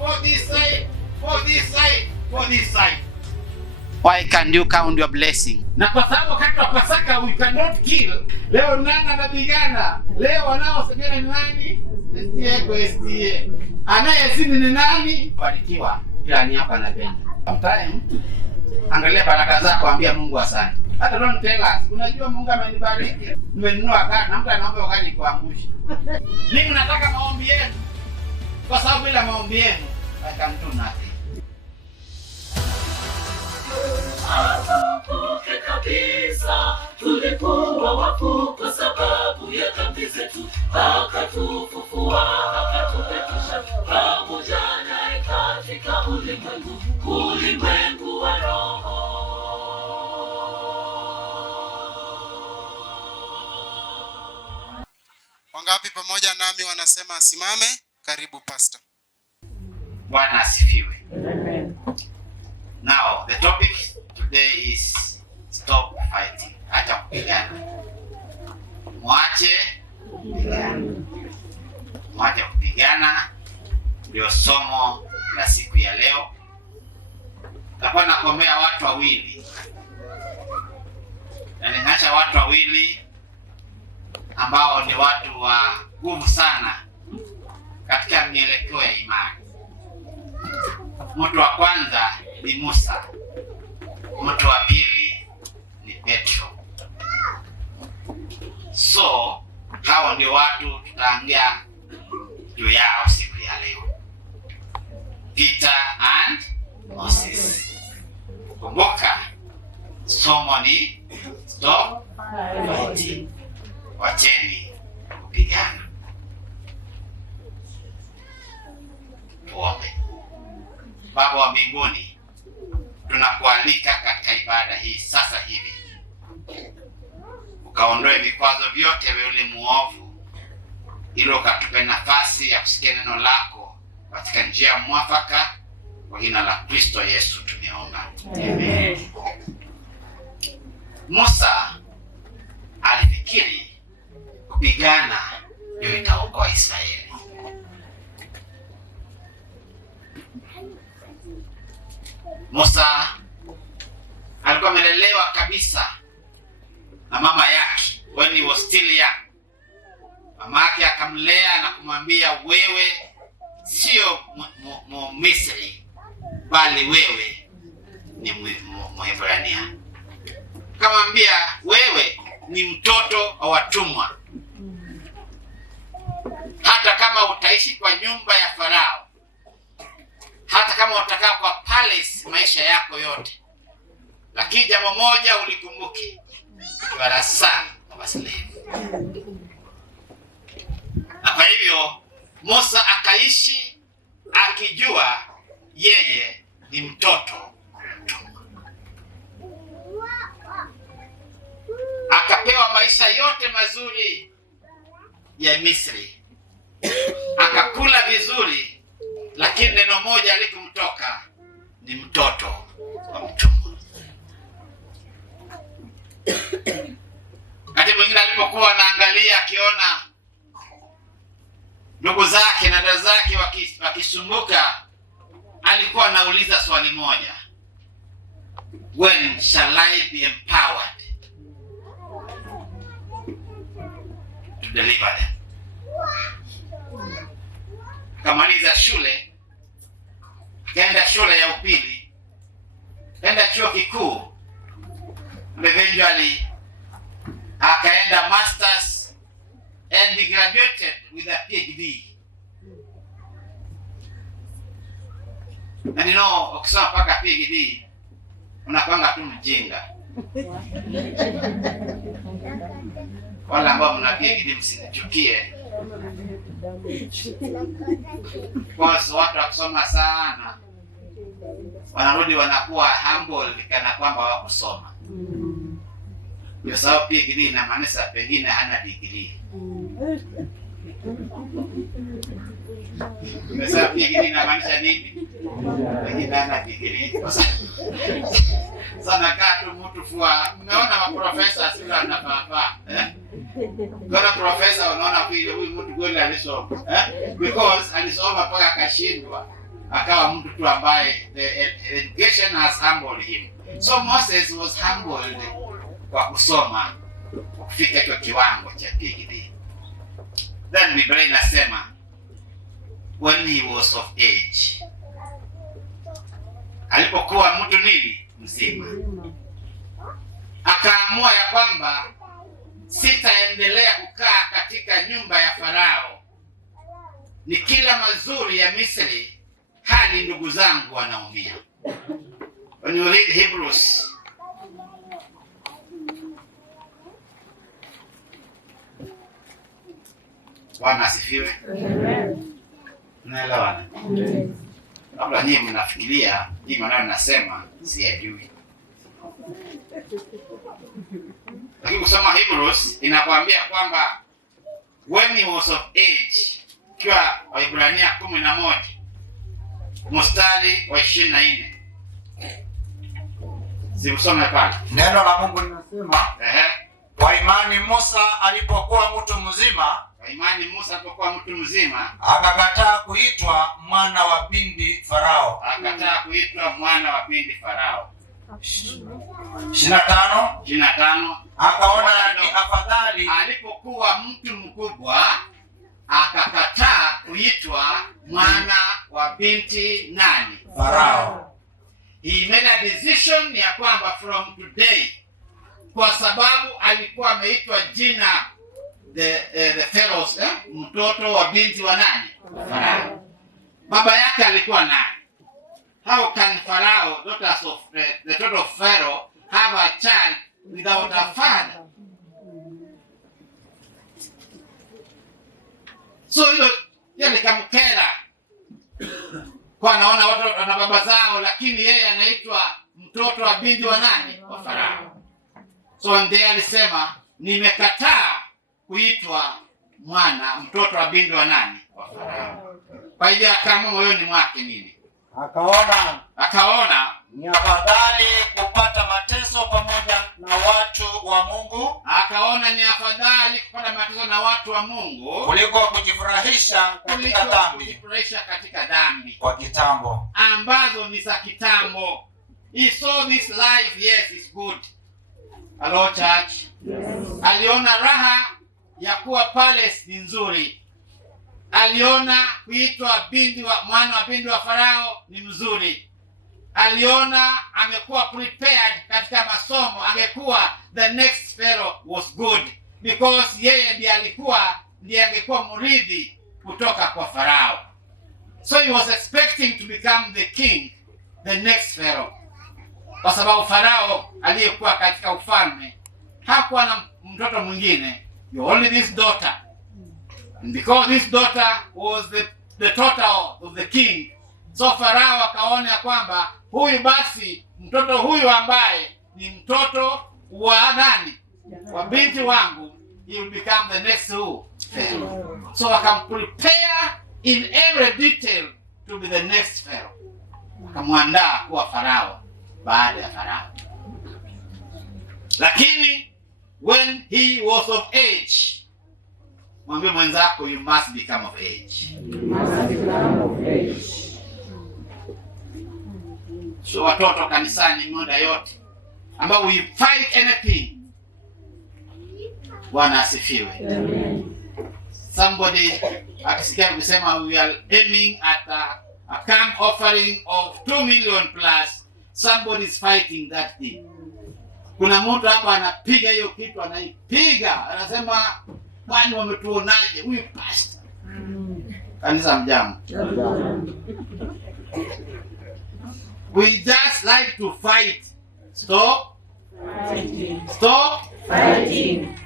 for this side, for this side, for this side. Why can't you count your blessing? Na kwa sababu wakati wa Pasaka we cannot kill. Leo nani anapigana? Leo wanaosema ni nani? STA. Anayezidi ni nani? Barikiwa. Kila ni hapa anapenda. Sometimes angalia baraka zako, ambia Mungu asante. Hata don't tell us. Unajua Mungu amenibariki. Nimenunua gari na mtu anaomba gari kuangusha. Mimi nataka maombi yenu. Kwa sababu bila maombi yenu I can do nothing. Hatukufe kabisa, tulikuwa wafu kwa sababu ya dhambi zetu, akatufufua, akatupetisha pamoja naye katika ulimwengu wa roho. Wangapi pamoja nami wanasema asimame? Karibu pastor. Bwana asifiwe. Amen. Now the topic today is stop fighting. Acha kupigana. Mwache kupigana. Mwache kupigana ndio somo la siku ya leo. Takuwa nakomea watu wawili. Na ninaacha watu wawili ambao ni watu wa nguvu sana katika mielekeo ya imani. Mtu wa kwanza ni Musa. Mtu wa pili ni Petro. So, hao ndio watu tutaongea juu yao siku ya leo. Peter and Moses. Kumbuka, somo ni stop fighting. Wacheni kupigana. Tuombe. Baba wa mbinguni, tunakualika katika ibada hii sasa hivi. Ukaondoe vikwazo vyote vya yule muovu, ili ukatupe nafasi ya kusikia neno lako katika njia mwafaka. Kwa jina la Kristo Yesu tumeomba. Amen. Musa alifikiri kupigana ndio itaokoa Israeli. Musa alikuwa amelelewa kabisa na mama yake when he was still young. Mama yake akamlea na kumwambia, wewe sio Misri bali wewe ni Mwebrania. Akamwambia, wewe ni mtoto wa watumwa. Hata kama utaishi kwa nyumba ya Farao, hata kama utakaa kwa palace maisha yako yote, lakini jambo moja ulikumbuke, you are a son of a slave. Na kwa hivyo Musa akaishi akijua yeye ni mtoto mtumwa. Akapewa maisha yote mazuri ya Misri, akakula vizuri, lakini neno moja alikumtoka, ni mtoto wa mtumwa. Wakati mwingine alipokuwa anaangalia akiona ndugu zake na dada zake wakisumbuka, alikuwa anauliza swali moja, when shall I be empowered to deliver them? Kamaliza shule, kaenda shule ya upili, kaenda chuo kikuu, eventually akaenda masters and he graduated with a PhD. And you know, ukisoma paka PhD unakwanga tu mjinga. Wala ambao mna PhD msinichukie. Kwa watu wakusoma sana wanarudi wanakuwa humble kana kwamba hawakusoma. Kwa sababu PhD inamaanisha pengine hana degree. Umesema PhD inamaanisha nini? Pengine hana degree. Sana katu mtu fua. Umeona maprofesa sila anafaa. Kuna profesa unaona vile huyu mtu kweli alisoma. Because alisoma mpaka akashindwa. akawa mtu tu ambaye the education has humbled him. So Moses was humbled kwa kusoma kufika kwa kiwango cha PhD. Then Biblia inasema when he was of age, alipokuwa mtu nini mzima, akaamua ya kwamba sitaendelea kukaa katika nyumba ya Farao, ni kila mazuri ya Misri hadi ndugu zangu wanaumia. When you read Hebrews Bwana asifiwe. Unaelewana? Labda nyinyi mnafikiria hii maneno nasema siyajui. Lakini kusoma Hebrews inakwambia kwamba when he was of age, kwa Waebrania 11 mstari wa 24. Usome pale. Neno la Mungu linasema, kwa imani Musa alipokuwa mtu mzima, akakataa kuitwa mwana wa binti Farao. 25. Akaona ni afadhali, alipokuwa mtu mkubwa akakataa kuitwa mwana wa binti nani? Farao. He made a decision ya kwamba from today, kwa sababu alikuwa ameitwa jina the Pharaohs, mtoto wa binti wa nani? Farao. Baba yake alikuwa nani? How can Pharaoh, daughters of the daughter of Pharaoh, have a child without a father? So hilo likamkera, kwa naona watu wana baba zao, lakini yeye anaitwa mtoto wa binti wa nani? Wa Farao. So ndiye alisema nimekataa kuitwa mtoto wa binti wa nani? Wa Farao. Kwa hiyo akaamua moyoni mwake nini? Akaona ni afadhali kupata mateso pamoja na watu wa Mungu. Akaona ni afadhali kupata mateso na watu wa Mungu kuliko kujifurahisha katika dhambi kwa kitambo, ambazo ni za kitambo. He saw this life, yes, is good. Hello church. Yes. Aliona raha ya kuwa palace ni nzuri. Aliona kuitwa mwana wa binti wa Farao ni mzuri. Aliona amekuwa prepared katika masomo, angekuwa the next Pharaoh was good, because yeye ndiye angekuwa mrithi kutoka kwa Farao. So he was expecting to become the king, the next Pharaoh. Kwa sababu Farao aliyekuwa katika ufalme hakuwa na mtoto mwingine, only this daughter. And because this daughter was the daughter of the king, so Farao akaona kwamba huyu basi mtoto huyu ambaye ni mtoto wa nani? Wa binti wangu, he will become the next Pharaoh. So akamprepare in every detail to be the next Pharaoh. Akamwandaa kuwa Farao baada ya Farao. Lakini when he was of age, mwambie mwenzako, you must become of age. So watoto kanisani muda yote ambao we fight anything. Bwana asifiwe. Somebody akisikia kusema we are aiming at a camp offering of 2 million plus, somebody is fighting that thing. Kuna mtu hapa anapiga hiyo kitu, anaipiga, anasema kwani wametuonaje huyu pastor? Kanisa mjambo. We just like to fight. Stop fighting. Stop fighting.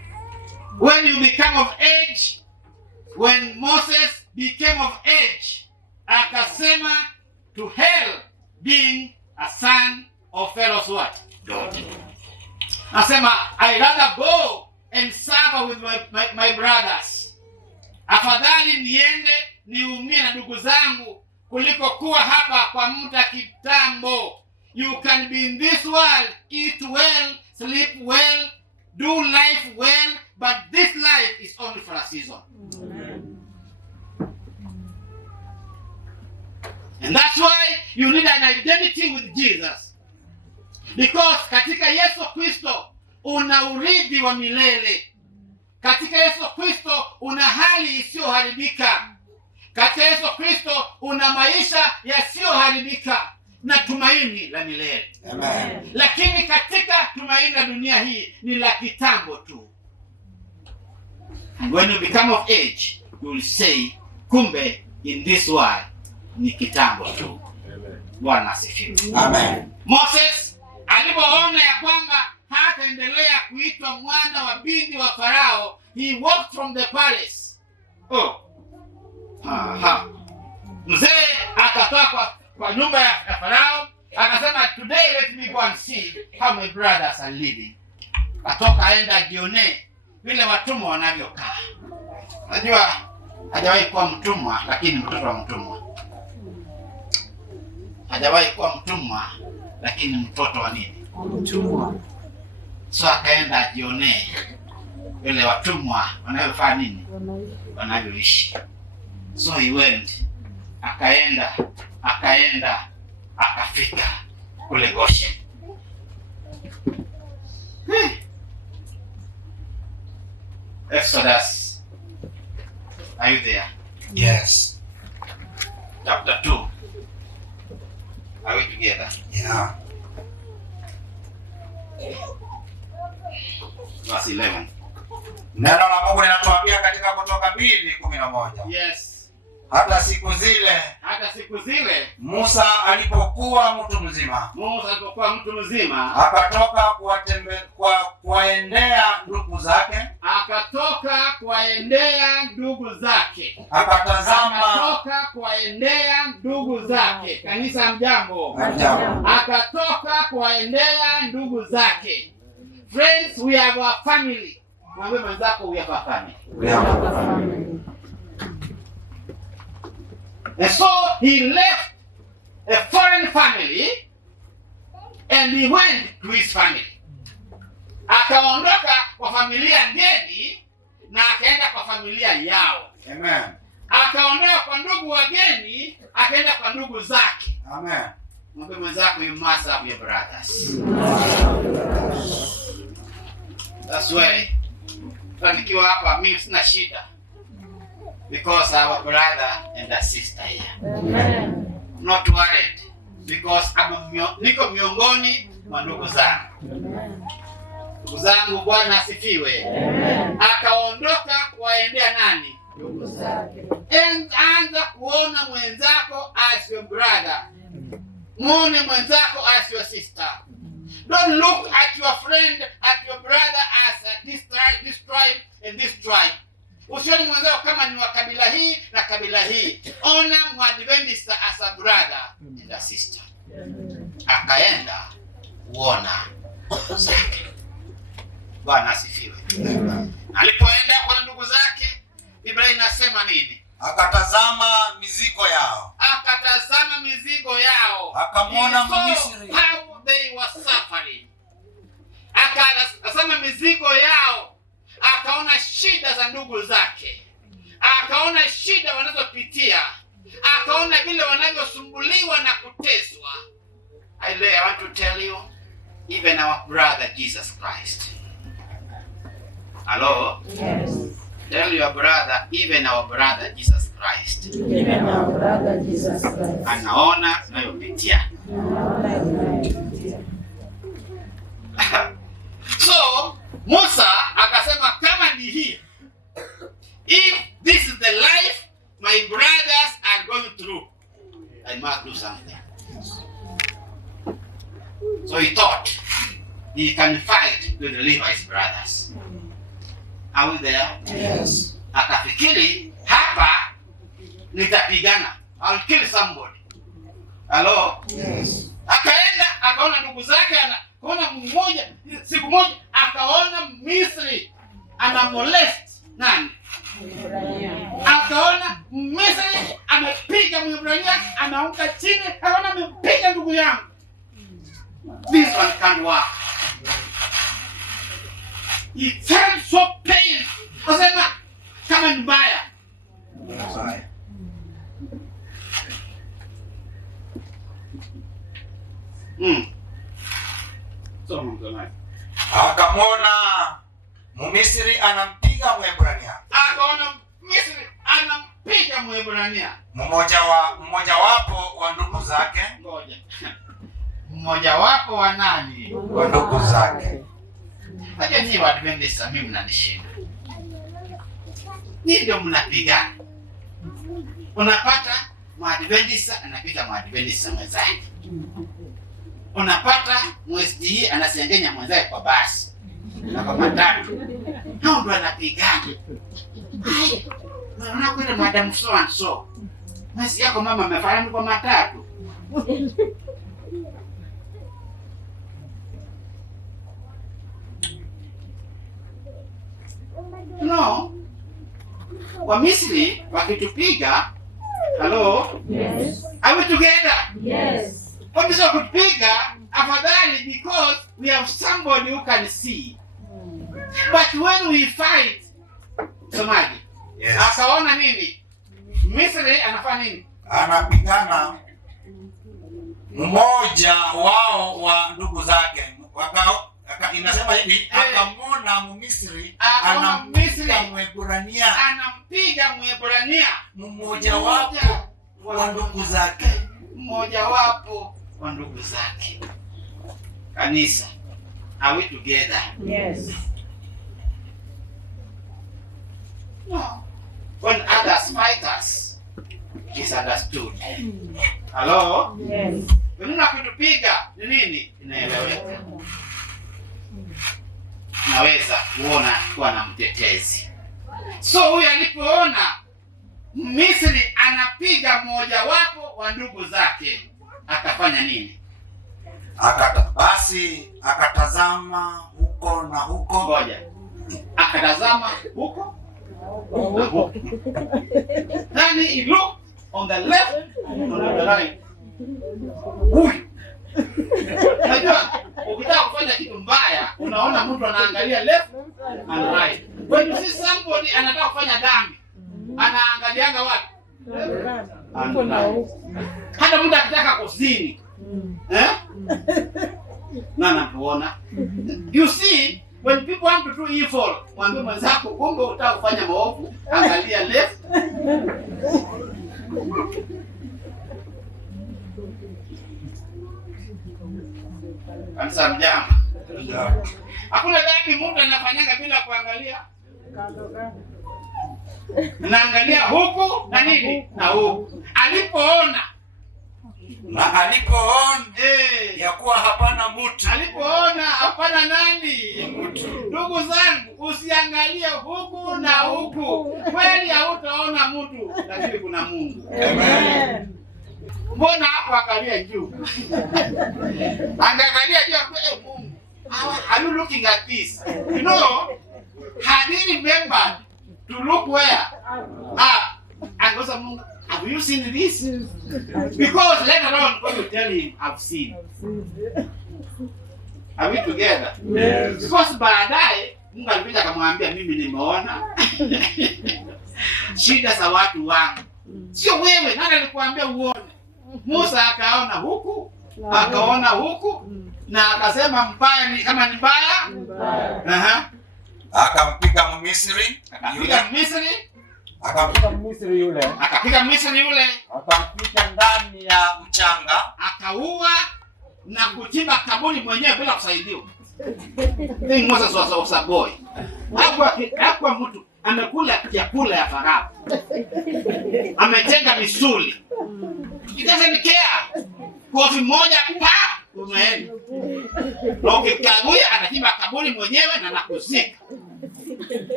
When you become of age, when Moses became of age, akasema to hell being a son of Pharaoh's what? Daughter. Asema I rather go and suffer with my brothers. Afadhali niende niumie na ndugu zangu kuliko kuwa hapa kwa muda kitambo. You can be in this world, eat well, sleep well, do life well, but this life is only for a season. And that's why you need an identity with Jesus. Because katika Yesu Kristo una urithi wa milele. Katika Yesu Kristo una hali isiyoharibika. Katika Yesu Kristo una maisha yasiyoharibika na tumaini la milele. Amen. Lakini katika tumaini la dunia hii ni la kitambo tu. And when you become of age, you will say, kumbe in this world ni kitambo tu. Bwana asifiwe. Amen. Moses alipoona ya kwamba hataendelea kuitwa mwana wa binti wa Farao, he walked from the palace. Mzee akatoka kwa nyumba ya Farao, akasema, today let me go and see how my brothers are living. Atoka aenda jione vile watumwa wanavyokaa. Unajua hajawahi kuwa mtumwa, lakini mtoto wa mtumwa. Hajawahi kuwa mtumwa, lakini mtoto wa nini? Mtumwa. So akaenda jione vile watumwa wanavyofanya nini? Wanavyoishi. So he went, akaenda akafika kule Goshen. Exodus, are you there? Yes. Chapter 2. Are we together? Yeah. Verse 11. Neno la Mungu linatuambia katika Kutoka 2:11. Yes. Hata siku zile Musa alipokuwa mtu mzima, akatoka kuwaendea ndugu zake, Kanisa mjambo. Akatoka kuwaendea ndugu zake. Friends, we have a family. Mwambie mwenzako, we have a family. And so he left a foreign family and he went to his family. Akaondoka kwa familia ngeni na akaenda kwa familia yao. Amen. Akaondoka kwa ndugu wageni, akaenda kwa ndugu zake. Amen. Mwambie mwenzako, you must have your brothers. That's why nikiwa hapa mimi sina shida. Because I have a brother and a sister here. Amen. I'm not worried because niko miongoni mwa ndugu zangu. Ndugu zangu, Bwana asifiwe. Akaondoka kuwaendea nani? Ndugu zake. Anza kuona mwenzako as your brother. Muone mwenzako as your sister. Don't look at your friend, at your brother as this tribe and this tribe. Usioni mwenzako kama ni wa kabila hii na kabila hii. Ona Mwadventista as a brother and a sister. Akaenda kuona zake. Bwana asifiwe. Alipoenda kwa ndugu zake, Biblia inasema nini? Akatazama mizigo yao. Akamwona Mmisri. How they were suffering. Akatazama mizigo yao. Akaona shida za ndugu zake. Akaona shida wanazopitia. Akaona vile wanavyosumbuliwa na kuteswa. I want to tell you, even our brother Jesus Christ. Hello? Yes. Tell your brother, even our brother Jesus Christ. Even our brother Jesus Christ. Anaona tunayopitia. So, Musa akasema, kama ni hii, if this is the life my brothers are going through, I must do something. So he thought he can fight to deliver his brothers. Are we there? Yes. Akafikiri, hapa nitapigana. I'll kill somebody. Hello? Yes. Akaenda, akaona ndugu zake, akaona mmoja, siku moja akaona Misri ana molest nani? Akaona Misri amepiga Mwebrania, anaanguka chini, akaona amepiga ndugu yangu. This one can't work. He felt so pain. Akasema, kama ni mbaya. Soma msomaji. Akamwona Mmisri anampiga Mwebrania. Akaona Misri anampiga Mwebrania. Mmojawapo wa ndugu zake. Ngoja. Mmojawapo wa nani? Wa ndugu zake. Haja nyinyi wa Adventista mimi mnanishinda. Nyinyi ndio mnapigana. Unapata Mwadventista anapiga Mwadventista mwenzake. Unapata MSD anasengenya mwenzake kwa basi na kwa matatu. Hao ndio anapigana. Unakwenda madam so and so. Masi yako mama amefahamu kwa matatu. No. Wa Misri wakitupiga, hello? Yes. Are we together? Yes. What is kutupiga? Afadhali because we have somebody who can see. But when we fight, somaji. Yes. Akaona nini? Misri anafanya nini? Anapigana mmoja wao wa ndugu zake. Inasema hivi, akamwona Mmisri anampiga Mwebrania. Anampiga Mwebrania. Mmoja wapo wa ndugu zake. Mmoja wapo wa ndugu zake. Kanisa, are we together? Yes. No. When others fight us, it's understood. Hello? Yes. Wenuna kutupiga ni nini? Inaeleweka. Naweza kuona kuwa na mtetezi. So huyu alipoona Misri anapiga mmoja wapo wa ndugu zake, akafanya nini? Basi akatazama huko na huko. Ngoja. Akatazama huko na huko. Then he looked on the left and on the right. Huyu. Unajua, ukitaka kufanya kitu mbaya, unaona mtu anaangalia left and right. When you see somebody anataka kufanya dhambi, anaangalianga wapi? Hata mtu akitaka kuzini. Nana tuona. You see, when people want to do evil, mwambie mwenzako kumbe unataka kufanya maovu, angalia left. Kanisa mjama. Hakuna dhambi mtu anafanyanga bila kuangalia. Naangalia huku na nini? Na huku. Alipoona ya kuwa hapana mtu. Alipoona hapana nani? Mtu. Ndugu zangu, usiangalie huku na huku. Kweli hautaona mtu, lakini kuna Mungu. Amen. Mbona hapo angalia juu? Angalia juu, Mungu. Are you looking at this? You know, had he remembered to look where? And goes Mungu, have you seen this? Because later on God will tell him, I've seen. Are we together? Yes. Because baadaye Mungu alikuja akamwambia mimi nimeona shida za watu wangu. Sio wewe, nani alikuambia uone? Musa akaona huku, akaona huku na akasema mbaya ni kama ni mbaya. Akampiga Mmisri. Akapiga Misri. Akapiga Mmisri yule. Akampiga ndani ya mchanga. Akaua na kuchimba kaburi mwenyewe bila kusaidiwa. Ni Moses was a boy. Hakuwa mtu amekula chakula ya Farao. Ametenga misuli. He doesn't care. Kofi moja pa umeenda. Na ukikaguya anachimba kaburi mwenyewe na nakuzika.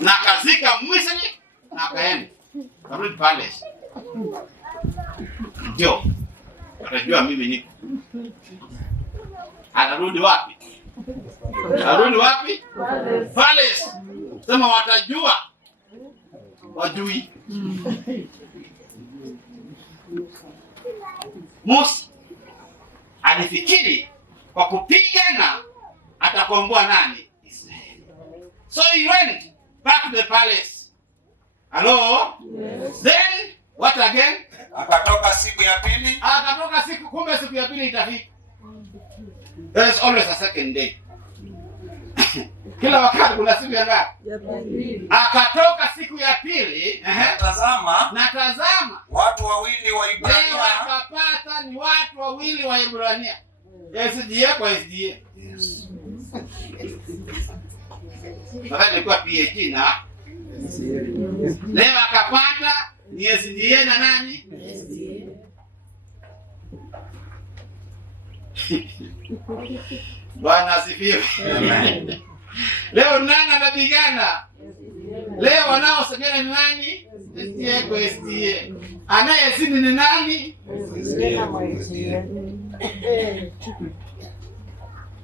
Na kazika Misri na akaenda. Karudi palace. Ndio. Anajua mimi niko. Anarudi wapi? Anarudi wapi? Palace. Sema watajua. Wajui. Musa alifikiri kwa kupigana atakomboa nani? Israeli. So he went back to the palace. Hello? Yes. Then what again? Akatoka siku ya pili. Kumbe siku ya pili itafika. There is always a second day. Kila wakati kuna siku ya ngapi? Akatoka siku ya pili, natazama watu wawili wa Ibrania. Akapata ni watu wawili wa Ibrania. SDA kwa SDA. Yes. Sasa nilikuwa PhD na leo akapata ni SDA na nani? SDA. Bwana asifiwe. Amen. Leo nani anapigana? Leo wanaosema ni nani? SDA kwa SDA. Anayezini ni nani? SDA.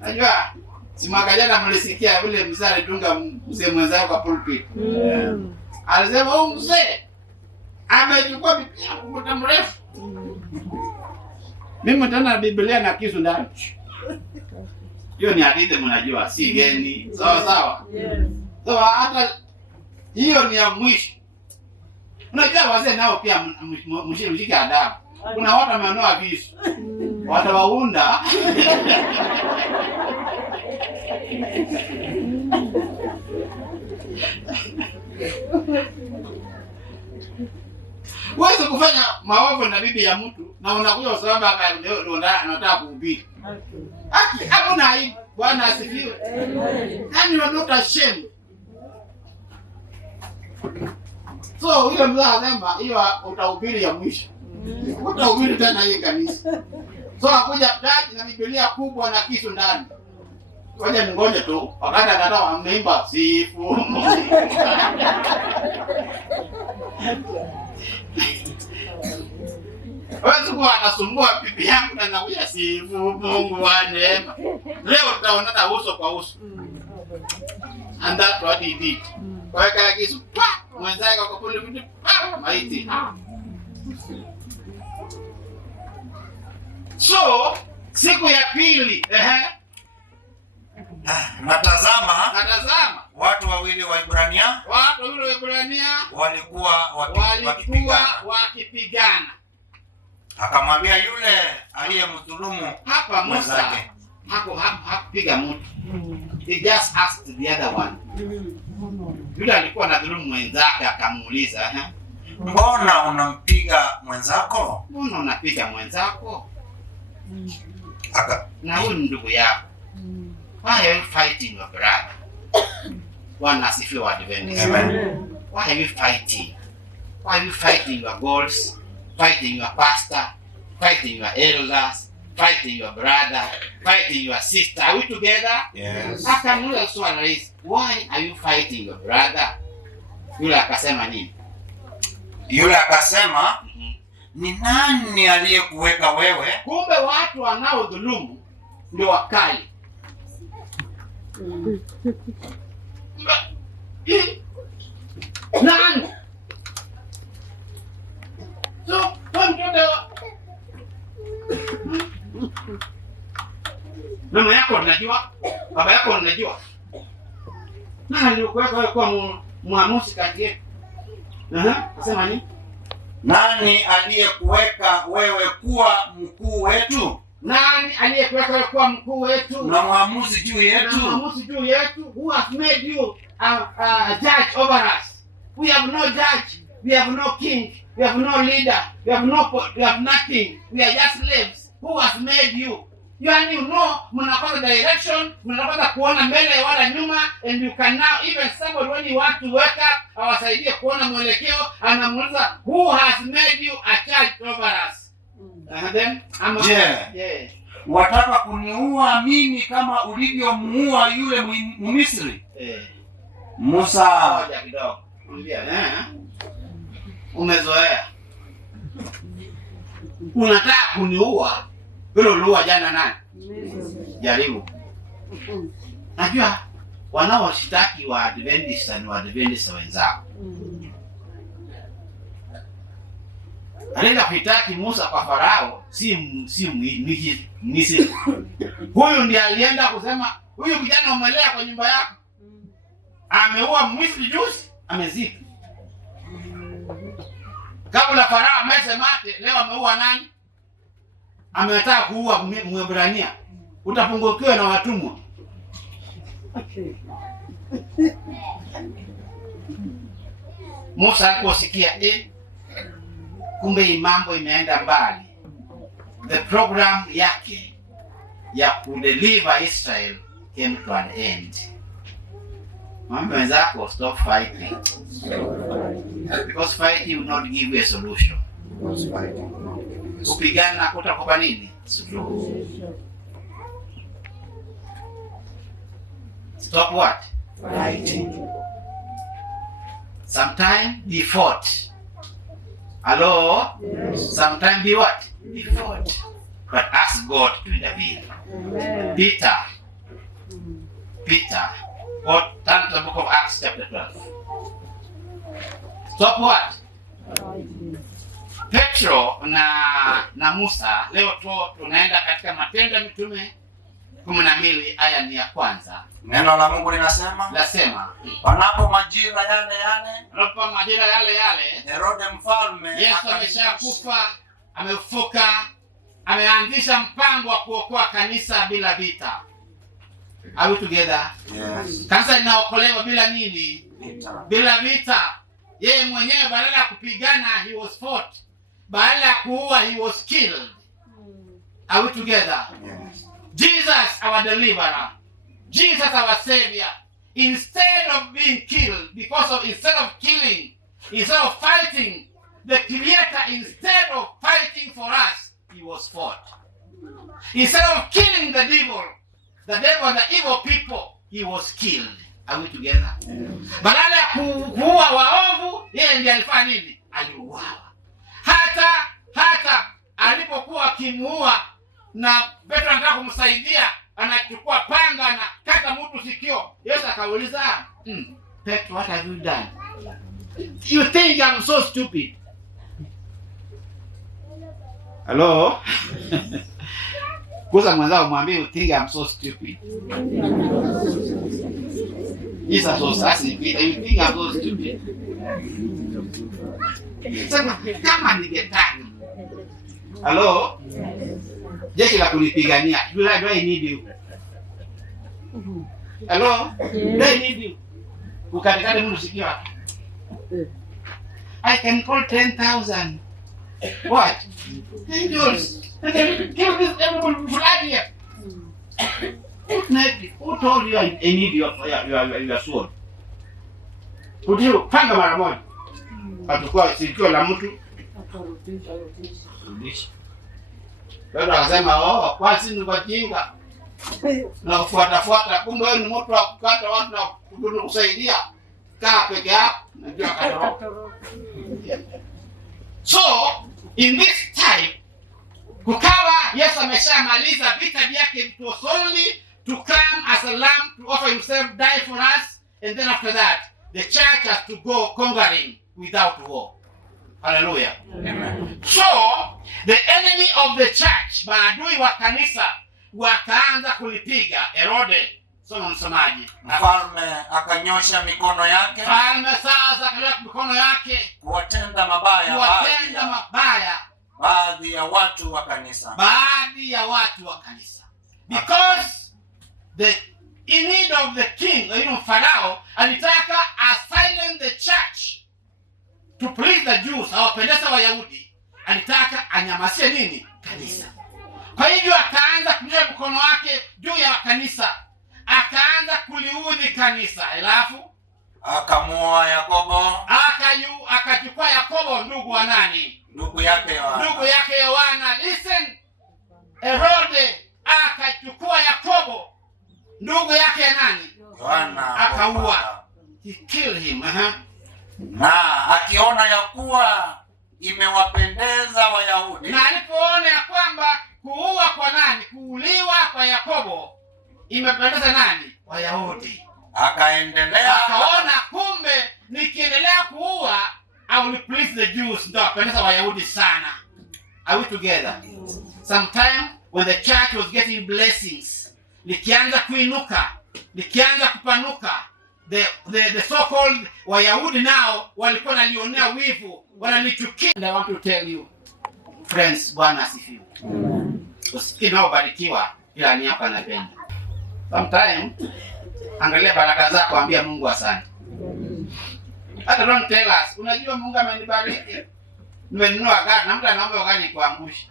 Najua si mwaka jana mlisikia yule mzee alitunga mzee mwenzao kwa pulpit. Alisema huyu mzee amechukua Biblia muda mrefu. Mimi tena Biblia na kisu ndani. Hiyo ni hadithi mnajua, si geni. Sawa sawa? Yes. So hata hiyo ni ya mwisho. Unajua wazee nao pia mshike adabu. Kuna watu wamenoa visu. Watawaunda. Wewe kufanya maovu na bibi ya mtu na unakuja kwa sababu anataka kuhubiri. Haki hakuna aibu. Bwana asifiwe. Yaani you are not ashamed. So ile mzaa anasema hiyo utahubiri ya mwisho. Utahubiri tena hii kanisa. So akuja mtaji na Biblia kubwa na kisu ndani. Ngoja tu. Wakati anataka ameimba sifu. Wewe kwa anasumbua bibi yangu na nakuja sifu Mungu wa neema. Leo tutaonana uso kwa uso. And that's what he did. Kwa kaya kisu mwenzake akapole vitu maiti. So siku ya pili natazama watu wawili wa Ibrania walikuwa wakipigana. Akamwambia yule aliyemdhulumu hapa Musa hakupiga mtu. He just asked the other one. Yule alikuwa anadhulumu mwenzake akamuuliza, mbona unampiga mwenzako? Mbona unapiga mwenzako? Na huyu ndugu yako. Why are you fighting your brother? Bwana asifiwe wa Adventist. Amen. Why are you fighting? Why are you fighting your goals? Fighting your pastor? Fighting your elders? Fighting your brother? Fighting your sister? Are we together? Yes. Akamuuliza swali rahisi. Why are you fighting your brother? Yule akasema nini? Yule akasema, ni nani aliyekuweka wewe? Kumbe watu wanaodhulumu ndio wakali. Nani? So, mama yako unajua? Baba yako unajua? Nani aliyekuweka wewe kwa mwamuzi kati yetu? Sema nini? Nani aliyekuweka wewe kuwa mkuu wetu? Nani aliyekuweka wewe kuwa mkuu wetu? Na mwamuzi juu yetu? Who has made you a judge over us? We have no judge. We have no king. We have no leader. We have nothing. We are just slaves. Who has made you? You know, mnapata direction, mnapata kuona mbele wala nyuma, and you can now even somebody when you want to wake up, awasaidie kuona mwelekeo, anamuuliza who has made you a judge over us? Then yeah. Wataka kuniua mimi kama ulivyomuua yule Misri? Musa. Ngoja kidogo. Mwambia umezoea. Unataka kuniua? Wewe uliua jana nani? Jaribu. Najua wanaoshitaki wa Adventist na wa Adventist wenzao. Alienda kuitaki Musa kwa Farao, si Misri. Huyu ndiye alienda kusema, huyu kijana umelea kwa nyumba yako. Ameua Misri juzi, amezika. Kabla Farao amesema leo ameua nani? Ametaka kuua Mwebrania. utapungukiwa na watumwa. Musa aliposikia kumbe hii mambo imeenda mbali, the program yake ya kudeliver Israel came to an end. Mwambie wenzako, stop fighting. Because fighting will not give you a solution. Kupigana kutakupa nini? Suluhu. Stop what? Fighting. Sometimes be fought. Hello? Yes. Sometimes be what? Be fought. But ask God to intervene. Peter. Or turn to the book of Acts chapter 12. Stop what? Petro na Musa. Leo tunaenda katika Matendo ya Mitume 12 aya ni ya kwanza. Neno la Mungu linasema panapo majira yale yale Herode mfalme, Yesu ameshakufa, amefufuka, ameanzisha mpango wa kuokoa kanisa bila vita. Are we together? Yes. Kanisa linaokolewa bila nini? Vita. Bila vita. Yeye mwenyewe badala ya kupigana he was fought. Badala ya kuua he was killed. Are we together? Yes. Jesus our deliverer. Jesus our savior. Instead of being killed, instead of fighting, the Creator, instead of fighting for us, he was fought. Instead of killing the devil, the evil people, he was killed. Are we together? Badala ya kuua waovu, yeye ndiye alifanya nini? Aliuawa. Hata alipokuwa akimuua na Petro anataka kumsaidia, anachukua panga na kata mtu sikio. Yesu akauliza, Petro, what have you done? You think I'm so stupid? Hello? Kuza mwenzao mwambie, you think I'm so stupid? Jesus was asking Peter, you think I'm so stupid? Sema, kama ningetaka. Hello? Jeshi la kunipigania. Do I need you? Hello? Do I need you? Ukatikate mtu sikio. I can call 10,000. What? Angels. And then kill this everyone blood here. Who told you I need your sword? Panga mara moja. Atakuwa sikio la mtu. Rudisha. Bado anasema kwasi ni kwa jinga. Na kufuata kumbe wewe ni mtu wa kukata watu na kukusaidia. Kaa peke yako najua katoro. So in this time kukawa Yesu ameshamaliza vita vyake, it was only to come as a lamb to offer himself, die for us, and then after that the church has to go conquering without war. Hallelujah. Amen. So the enemy of the church, maadui wa kanisa, wakaanza kulipiga. Herode, soma msomaji. Mfalme akanyosha mikono yake. Mfalme sasa akanyosha mikono yake kuwatenda mabaya baadhi ya watu wa kanisa. Because in need of the king, Farao alitaka silence the church to please the Jews, awapendeza Wayahudi. Alitaka anyamasie nini? Kanisa. Kwa hivyo akaanza kunyosha mkono wake juu ya kanisa, akaanza kuliudhi kanisa. Alafu akamuoa Yakobo, akachukua Yakobo, ndugu wa nani? Ndugu yake Yohana. Listen, Herode akachukua Yakobo, ndugu yake ya nani? Yohana, akaua. He killed him. Na akiona ya kuwa imewapendeza Wayahudi, na alipoona ya kwamba kuuliwa kwa Yakobo imependeza nani? Wayahudi. Akaona kumbe nikiendelea kuua I will please the Jews, ndio apendeza Wayahudi sana. Are we together? Sometime when the church was getting blessings, likianza kuinuka, likianza kupanuka, the so-called Wayahudi now walikuwa nalionea wivu, wanalichukia. And I want to tell you, friends, Bwana asifiwe. Usikie nao barikiwa, ila ni hapa anapenda. Sometimes angalia baraka zako, ambia Mungu asante. Hata don't tell us, unajua Mungu amenibariki. Nimenunua gari na mtu anaomba gari kuangusha.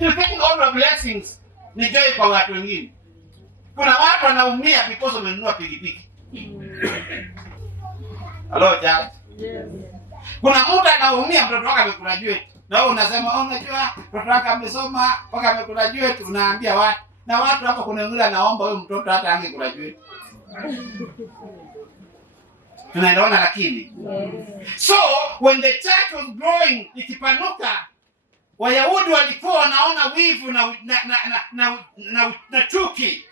You think all the blessings ni joy kwa watu wengine. Kuna watu wanaumia because wamenunua pikipiki. Hello, Jack. Yes. Kuna mtu anaumia mtoto wake amegraduate. Na wewe unasema unajua mtoto wake amesoma mpaka amegraduate, unaambia watu. Na watu hapa kuna wengine anaomba huyo mtoto hata angegraduate. Tunaelewana lakini? Yes. So when the church was growing, ikipanuka, Wayahudi walikuwa wanaona wivu na chuki.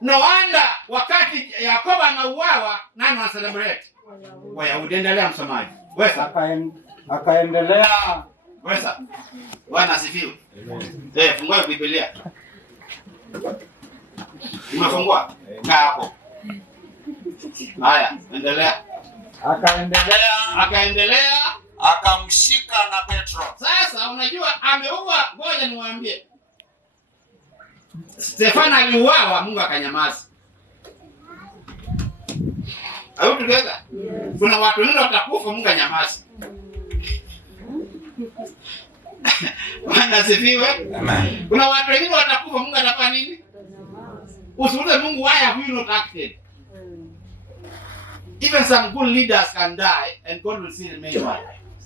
No wonder wakati Yakobo anauawa, nani wa celebrate? Wayahudi. Endelea msomaji. Wesa akaendelea. Wesa. Bwana asifiwe. Fungua Biblia. Umefungua? Kaa hapo. Haya, endelea. Akaendelea Akamshika na Petro. Sasa unajua ameua, ngoja niwaambie. Stefano aliuawa, Mungu akanyamaza. Au together? Yes. Kuna watu wengine watakufa, Mungu anyamaza. Bwana asifiwe. Amen. Kuna watu wengine watakufa, Mungu atafanya nini? Usiulize Mungu, why have you not acted? Even some good leaders can die and God will still remain what?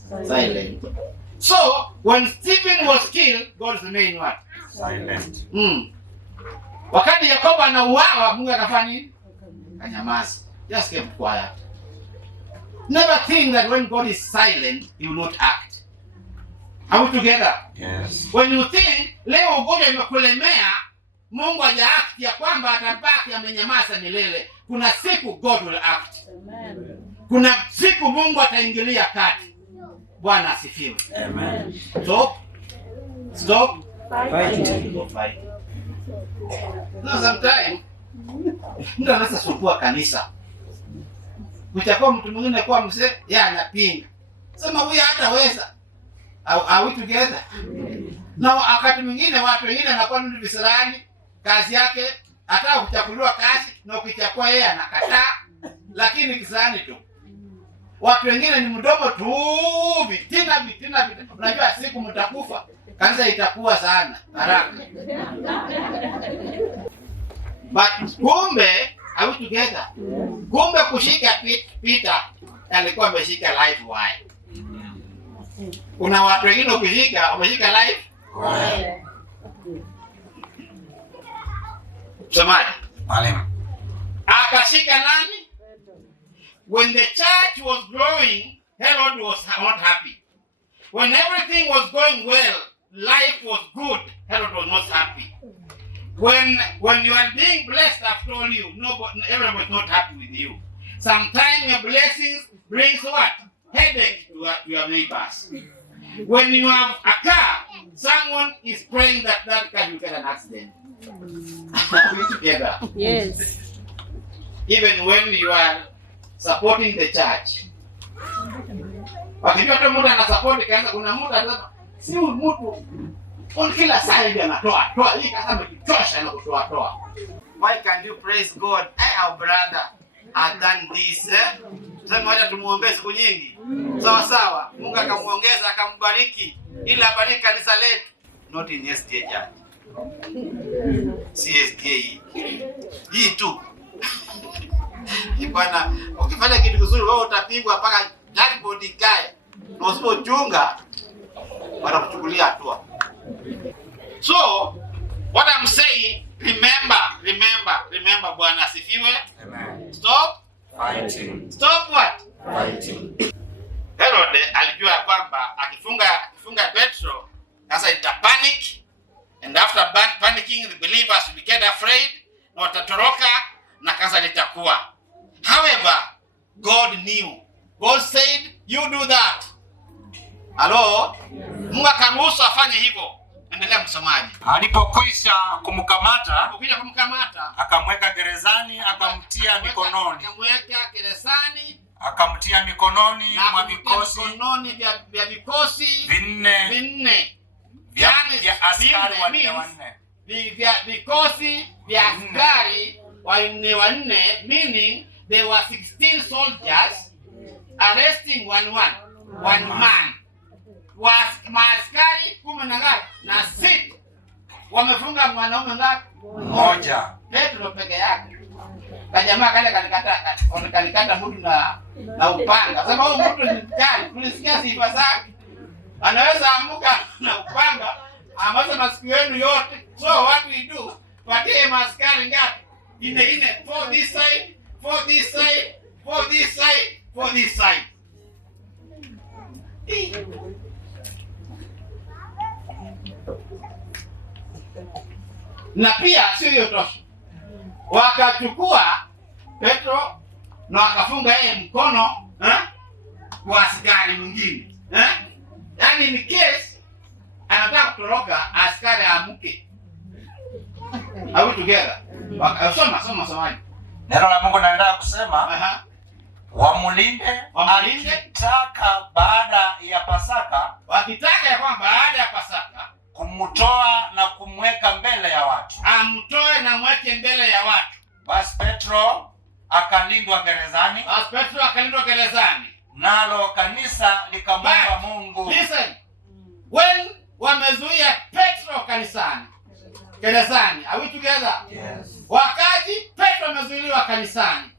Silent. So when Stephen was killed, God remained what? Silent. Wakati Yakobo anauawa, Mungu akafanya nini? Akanyamaza. Just kept quiet. Never think that when God is silent, he will not act. Are we together? Yes. When you think leo ugonjwa umekulemea, Mungu hajaact ya kwamba atabaki amenyamaza milele. Kuna siku God will act. Amen. Kuna siku Mungu ataingilia kati. Bwana asifiwe. Amen. Stop fighting. Now sometimes mtu anaweza sukua kanisa. Mtakuwa mtu mwingine kwa mzee, yeye anapinga. Sema huyu hataweza. Are we together? Na wakati mwingine watu wengine wanakuwa ndio visirani, kazi yake hata kuchakuliwa kazi na ukichakua yeye anakataa, lakini kisani tu. Watu wengine ni mdomo tu, vitina. Unajua siku mtakufa, kanisa itakuwa sana haraka. But kumbe, are we together? Kumbe kushika Peter alikuwa ameshika life wire. Kuna watu wengine ukishika, wameshika life wire. Samahani. Mwalimu. Akashika nani? When the church was growing, Herod was not happy. When everything was going well, life was good, Herod was not happy. When you are being blessed, I've told you, everyone was not happy with you. Sometimes your blessings brings what? Headache to your neighbors. When you have a car, someone is praying that car will get an accident. Are we together? Yes. Even when you are supporting the church. Wakijua tu mtu anasupport kaanza, kuna mtu anasema si mtu on kila side anatoa hii kama amekichosha na kutoa. Why can't you praise God? Our brother had done this. Sasa wacha tumuombe siku nyingi. Sawa. Mungu akamuongeza akambariki ili abariki kanisa letu. Not in SDA Church. CSDA. Hii tu. Bwana, ukifanya kitu kizuri wewe utapigwa mpaka dashboard ikae. Na usipochunga watakuchukulia hatua. So, what I'm saying, remember Bwana asifiwe. Amen. Stop Fighting. Stop what? Fighting. Herod alijua kwamba akifunga Petro, sasa itapanic, and after panicking the believers will get afraid na watatoroka na kanisa litakuwa. However, God knew. God said, you do that. Hello? Mungu akaruhusu afanye hivyo. Endelea msomaji. Alipokwisha kumkamata, akamweka gerezani, akamtia mikononi. Akamtia mikononi mwa vikosi vya vikosi vinne vya askari wanne. Vikosi vya askari wanne, meaning there were 16 soldiers arresting one man. Maaskari 16 wamefunga mwanaume ngapi? Mmoja. Petro peke yake. Kajamaa kale kalikata mtu na upanga. Sasa huyo mtu ni mkali, tulisikia sifa zake. Anaweza amuka na upanga ambazo masikio yenu yote. So what we do? Patie maaskari ngapi? Ine for this side, for this side, for this side, for this side. Na pia sio hiyo tosha. Wakachukua Petro na wakafunga yeye mkono kwa askari mwingine. Yaani in case anataka kutoroka askari amuke. Are we together? Soma. Neno la Mungu naendelea kusema wamulinde akitaka baada ya Pasaka, wakitaka ya kwamba baada ya Pasaka kumtoa na kumweka mbele ya watu. Amtoe na mweke mbele ya watu. Basi Petro akalindwa gerezani. Nalo kanisa likamwomba Mungu. Listen. When wamezuia Petro gerezani. Are we together? Yes. Wakati Petro amezuiliwa gerezani.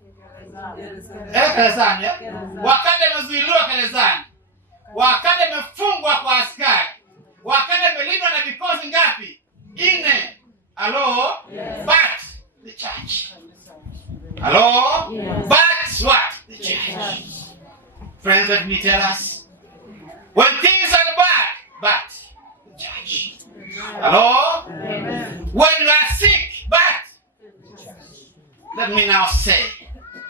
Wakati amezuiliwa gerezani. Wakati amefungwa kwa askari. Wakati amelindwa na vikosi ngapi? 4. Hello? Yes. But the church. Hello? Yes. But what? The church. Friends, let me tell us. When things are bad, but the church. Hello? Amen. When you are sick, but let me now say,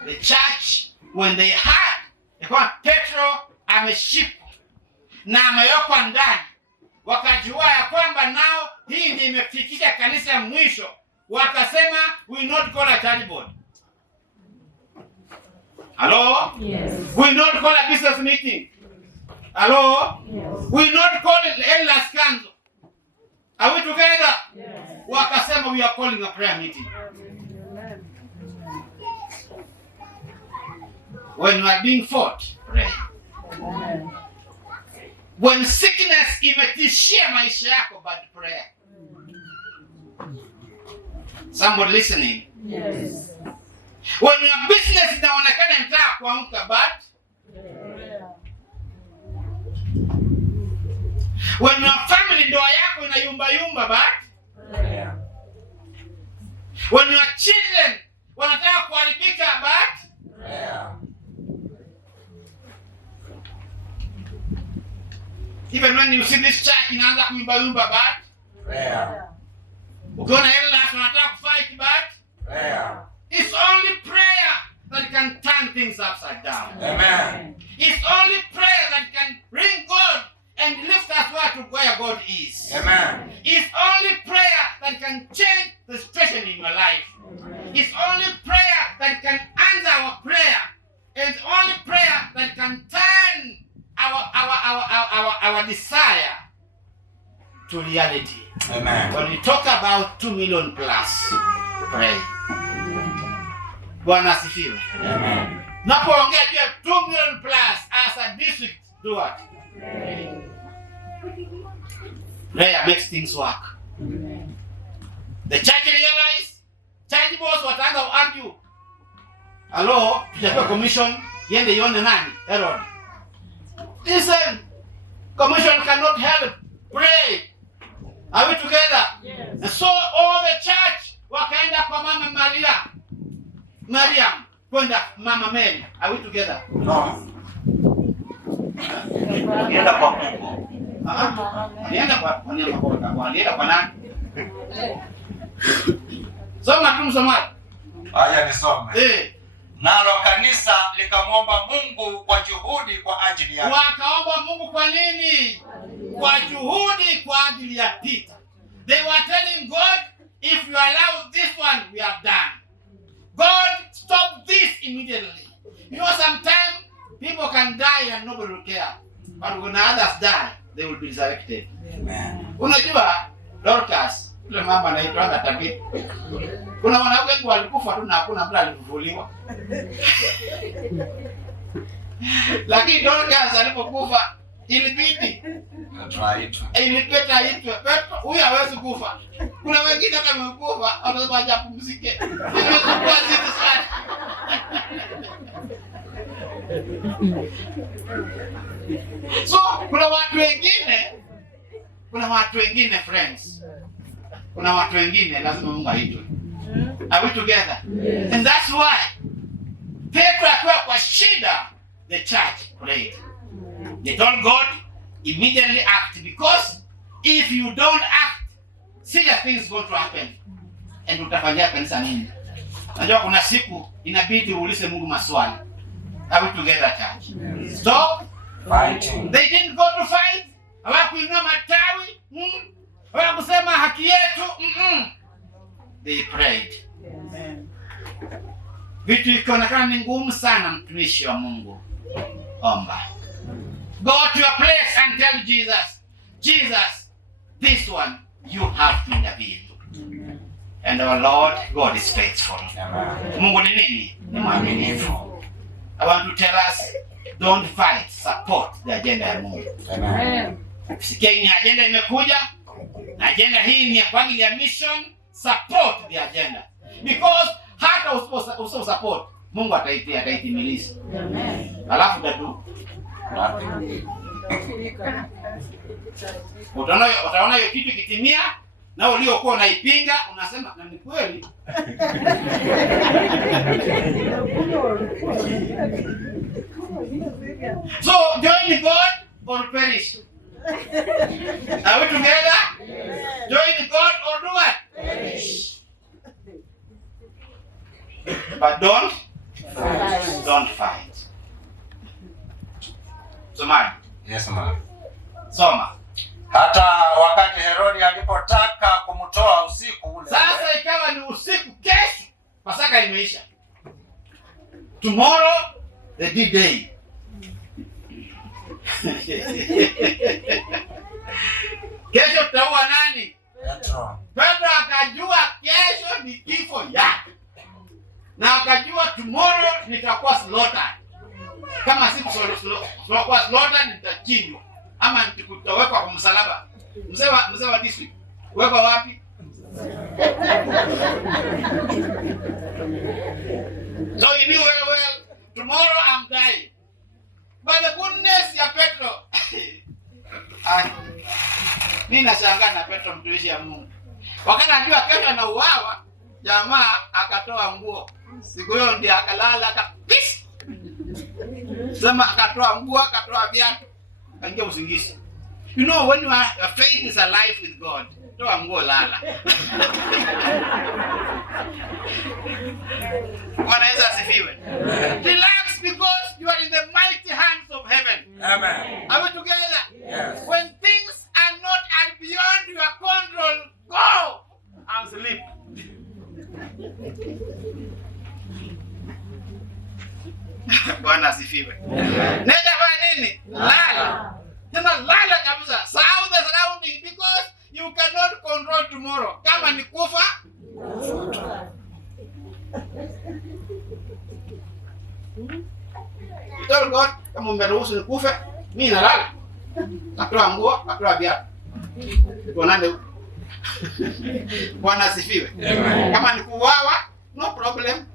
the church, when they had, Petro ameshikwa na amewekwa ndani, wakajua ya kwamba nao hii ndiyo imefikisha kanisa ya mwisho, wakasema we not call a church board. Hello? Yes. We not call a business meeting. Hello? Yes. We not call it endless council. Are we together? Yes. Wakasema we are calling a prayer meeting. When you are being fought, pray. Amen. When sickness imetishia maisha yako, but prayer. Somebody listening? Yes. When your business inaonekana inataka kuanguka, but when your family, ndoa yako inayumba, but when your children wanataka kuharibika, but even when you see this church inaanza kuyumba, but ukiona elders wanataka kufight, but it's only prayer that can turn things upside down. Amen. It's only prayer that can bring God and lift us where God is. Amen. It's only prayer that can change the situation in your life. It's only prayer that can answer our prayer. It's only prayer that can turn our desire to reality. Amen. When we talk about 2 million plus, pray. Bwana asifiwe. Amen. Napoongea juu ya 2 million plus as a district, do what? Pray. Prayer makes things work. Amen. The church realize, church boss wataanza argue. Hello, tutapewa commission, yende ione nani? Herod. Listen, commission cannot help. Pray. Are we together? Yes. And so all the church wakaenda kwa Mama Mariam, kwenda Mama Mary. Are we together? No. Alienda kwa alienda kwa nani? Soma tu msomaji. Haya nisome. Nalo kanisa likamwomba Mungu kwa juhudi kwa ajili yake. Wakaomba Mungu kwa nini? Kwa juhudi kwa ajili ya Peter. They were telling God, if you allow this one, we are done. God, stop this immediately. You know, sometimes people can die and nobody will care. But when others die, they will be resurrected. Amen. Unajua Dorcas, yule mama anaitwa Tabitha. Kuna wanawake wengi walikufa tu na hakuna mtu alifufuliwa. Lakini Dorcas alipokufa ilibidi ilipeta itwe. Petro huyu hawezi kufa. Kuna wengine hata wamekufa wanaweza wajapumzike. Imechukua sisi sana. So kuna watu wengine friends. Kuna watu wengine lazima Mungu aitwe. Are we together? Yes. And that's why Petro akiwa kwa shida, the church prayed. They told God, immediately act, because if you don't act, serious things going to happen. And utafanyia kanisa nini? Najua kuna siku inabidi uulize Mungu maswali. Are we together, church? Yes. Stop fighting. They didn't go to fight. Hawakuinua matawi. Hawakusema haki yetu. They prayed. Amen. Vitu ikionekana ni ngumu sana, mtumishi wa Mungu, omba. Go to your place and tell Jesus, Jesus, this one you have to intervene. And our Lord God is faithful. Amen. Mungu ni nini? Ni mwaminifu. I want to tell us, don't fight, support the agenda ya Mungu. Amen. Sikia ni agenda imekuja, na agenda hii ni kwa ajili ya mission, support the agenda. Because hata usipo support, Mungu ataitimiliza. Amen. Alafu dadu utaona hiyo kitu kitimia, na uliokuwa unaipinga unasema na ni kweli. So join God or perish. Are we together? Yes. Join God or do what? Perish. But don't fight. Soma. Yes, ma'am. Soma. Hata wakati Herodi alipotaka kumtoa usiku ule. Sasa ikawa ni usiku, kesho Pasaka imeisha. Tomorrow the D-Day. Kesho tutaua nani? Petro akajua kesho ni kifo yake. Na akajua tomorrow nitakuwa slaughtered. Kama si kwa slaughtered nitachinjwa. Ama nitawekwa kwa msalaba. Mzee wa district. Wekwa wapi? So he knew well, tomorrow I'm dying. But the goodness ya Petro. Mimi nashangaa na Petro, mtumishi wa Mungu. Wakati anajua kesho anauawa, jamaa akatoa nguo. Siku hiyo ndiye akalala kabisa. Sema akatoa nguo, akatoa viatu, akaingia usingizi. You know, when your faith is alive with God, toa nguo, lala. Bwana Yesu asifiwe. Relax, because you are in the mighty hands of heaven. Amen. Are we together? Yes. When things are not beyond your control, go and sleep. Bwana asifiwe. Nenda kwa nini? Lala. Tena lala kabisa. Sahau the surrounding, because you cannot control tomorrow. Kama ni kufa, tell God, kama umeruhusu nikufe, mimi nalala. Natoa nguo, natoa viatu. Tuonane huko. Bwana asifiwe. Kama ni kuuawa, no problem.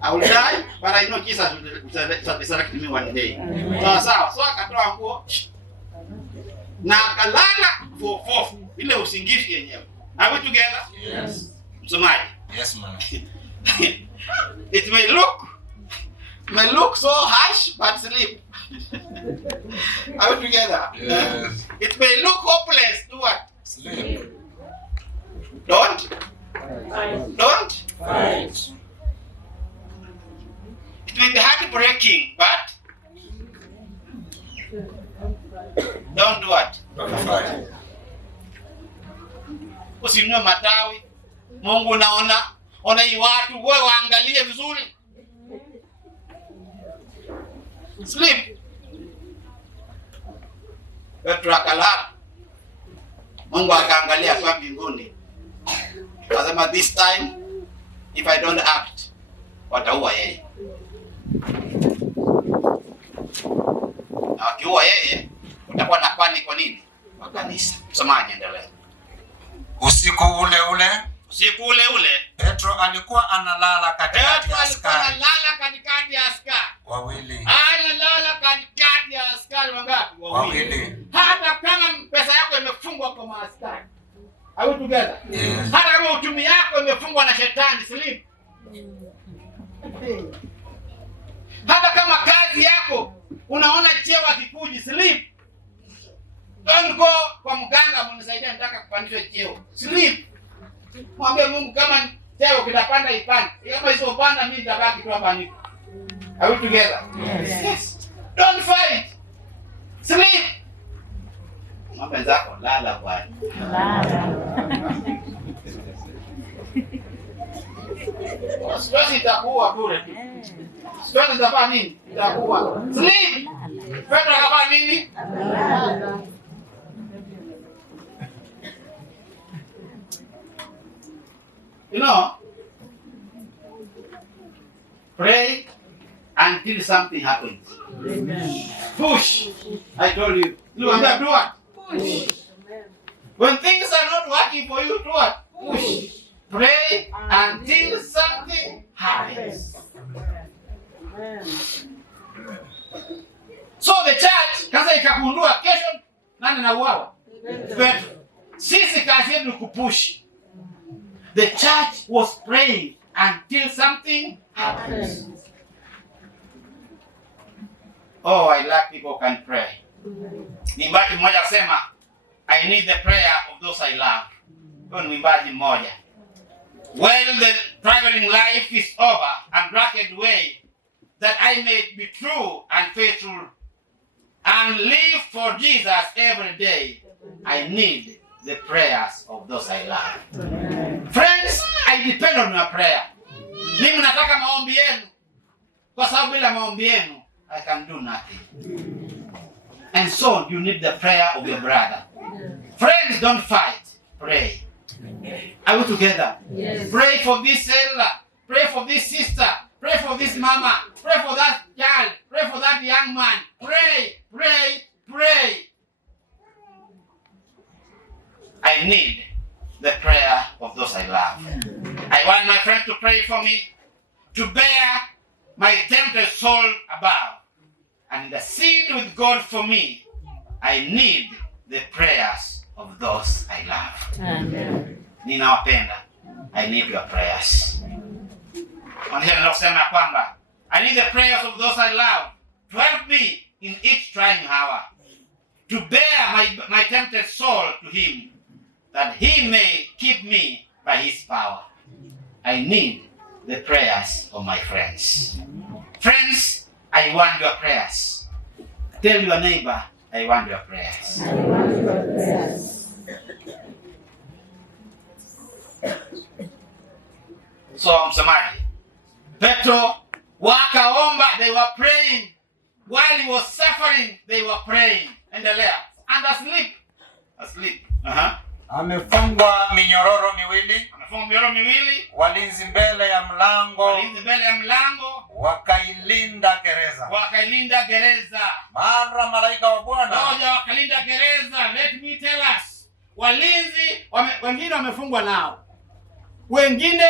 I will die, but I know Jesus will resurrect me one day. Sawa. So akatoa nguo na akalala for ile usingizi yenyewe. Are we together? Yes. Msomaji. Yes, ma'am. It may look so harsh, but sleep. Are we together? Yes. It may look hopeless. Do what? Sleep. Don't Fight. It may be heartbreaking, but don't do what? Don't fight. Usimnue matawi. Mungu ona hii watu, wewe waangalie vizuri. Sleep. Petro akalala. Mungu akaangalia kwa mbinguni. Akasema this time if I don't act, wataua yeye. Na wakiua yeye, utakuwa na kwani kwa nini? Kwa kanisa. Msomaji endelea. Usiku ule ule Petro alikuwa analala katikati ya askari wawili. Analala katikati ya askari wangapi? Wawili. Hata kama pesa yako imefungwa kwa maaskari. Are we together? Yes. Hata kama uchumi yako imefungwa na shetani, sleep. Hata kama kazi yako unaona cheo akikuji, sleep. Don't go kwa mganga mnisaidia nataka kupandishwa cheo. Sleep. Mwambie Mungu kama cheo kitapanda ipande. Kama hizo upanda mimi nitabaki tu hapa niko. Are we together? Yes. Don't fight. Sleep. Mwambie zako lala bwana. Stress itakuwa bure tu. Stress itafanya nini? Itakuwa. Sleep. Petro akafanya nini? You know, pray until something happens. Amen. Push. I told you. You want to do what? Push. When things are not working for you, do what? Push. Pray until something happens. So the church kaza ikagundua kesho nani anauawa? Petro. Sisi kazi yetu ni kupush. The church was praying until something happens. Oh, I like people who can pray. Mwimbaji mmoja asema, I need the prayer of those I love. Huyo ni mwimbaji mmoja. Well, the traveling life is over and rugged way, that I may be true and faithful and live for Jesus every day. I need the prayers of those I love. Friends, I depend on your prayer. Mimi nataka maombi yenu. Kwa sababu bila maombi yenu, I can do nothing. And so you need the prayer of your brother. Friends, don't fight. Pray. Are we together? Yes. Pray for this elder. Pray for this sister. Pray for this mama. Pray for that child. Pray for that young man. Pray, pray, pray. I need the prayer of those I love. I want my friends to pray for me, to bear my tempted soul above, and the seed with God for me. I need the prayers of those I love. Amen. Ninawapenda. I need your prayers. Wanasema kusema kwamba I need the prayers of those I love to help me in each trying hour, to bear my tempted soul to him, that he may keep me by his power. I need the prayers of my friends. Friends, I want your prayers. Tell your neighbor, I want your prayers. I want your prayers. So, msemaji, Petro wakaomba, they were praying. While he was suffering, they were praying. Endelea. And asleep. Asleep. Amefungwa minyororo miwili. Amefungwa minyororo miwili. Walinzi mbele ya mlango. Walinzi mbele ya mlango. Wakailinda gereza. Wakailinda gereza. Mara malaika wa Bwana. Moja wakalinda gereza. Let me tell us. Walinzi wengine wamefungwa nao. Wengine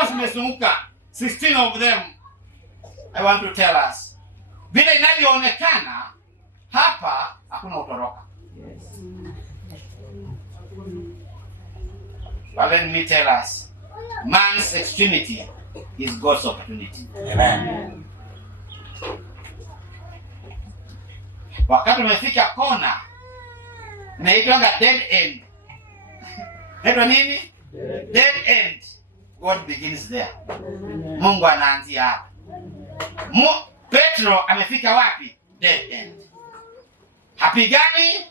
wamezunguka. 16 of them. I want to tell us. Vile inavyoonekana hapa hakuna utoroka. But let me tell us, man's extremity is God's opportunity. Amen. Wakati umefika kona, inaitwanga dead end. Inaitwa nini? Dead end. God begins there. Mungu anaanzia hapa. Petro amefika wapi? Dead end. Hapigani.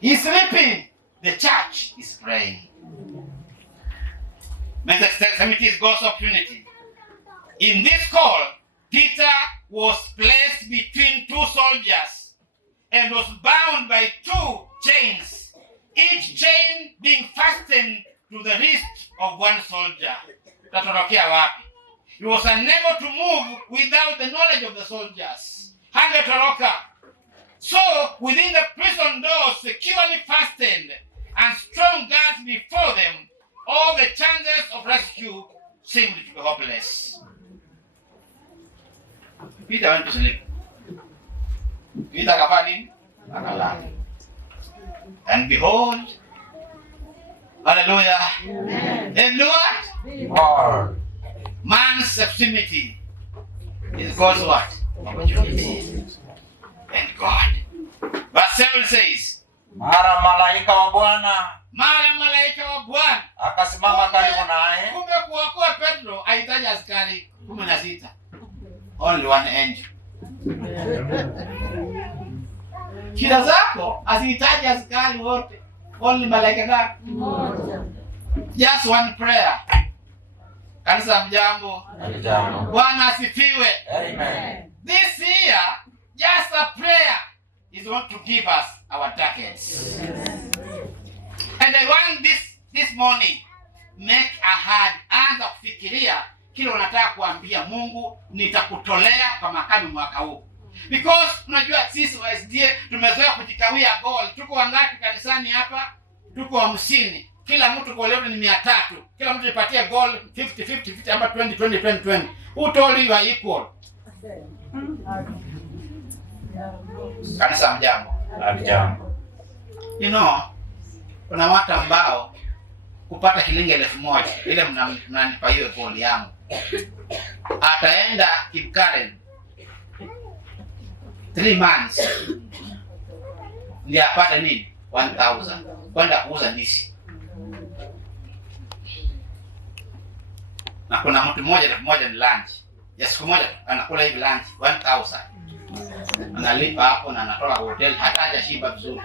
He's sleeping. The church is praying. Man's extremity is God's opportunity. In this call, Peter was placed between two soldiers and was bound by two chains each chain being fastened to the wrist of one soldier. Tatorokea wapi? He was unable to move without the knowledge of the soldiers. Hangetoroka. So, within the prison doors securely fastened and strong guards before them, all the chances of rescue seemed to be hopeless. Peter went to sleep. Peter kafani akalala. And behold, hallelujah. Amen. And what? Man's extremity is God's what? Opportunity. And God. Verse 7 says, Mara malaika wa Bwana akasimama karibu naye. Kumbe kuokoa Petro ahitaji askari 16. Only one angel. Shida zako asihitaji askari wote. Only malaika ngapi? Mmoja. Just one prayer. Kanisa mjambo. Bwana asifiwe. Amen. This year, just a prayer is going to give us our targets. And I want this morning, make a heart, anza kufikiria kile unataka kuambia Mungu, nitakutolea kwa makami mwaka huu. Because unajua sisi wa SDA tumezoea kujikawia goal. Tuko wangapi kanisani hapa? Tuko 50. Kila mtu kwa leo ni 300. Kila mtu ipatie goal 50 ama 20. Who told you are equal? Kanisa mjambo. Jambo. You know, kuna watu ambao kupata shilingi 1000 ile mnanipa hiyo goal yangu. Ataenda Kipkaren 3 months ndio apate nini? 1000 kwenda kuuza ndizi. Na kuna mtu mmoja ni lunch. Ya siku moja anakula hivi lunch 1000. Analipa hapo na anatoka hotel hata hajashiba vizuri.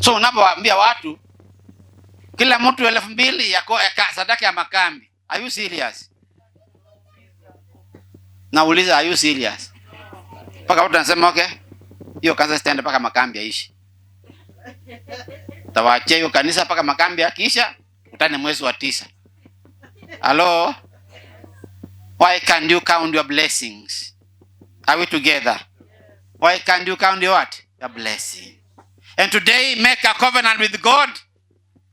So unapowaambia watu kila mtu 2000 ya sadaka ya makambi. Are you serious? Nauliza, are you serious? Paka watu wanasema okay, hiyo kanisa stand paka makambi yaishi. Tawaachia hiyo kanisa paka makambi yakisha, utane mwezi wa 9. Hello? Why can't you count your blessings? Are we together? Why can't you count your what? Your blessing. And today make a covenant with God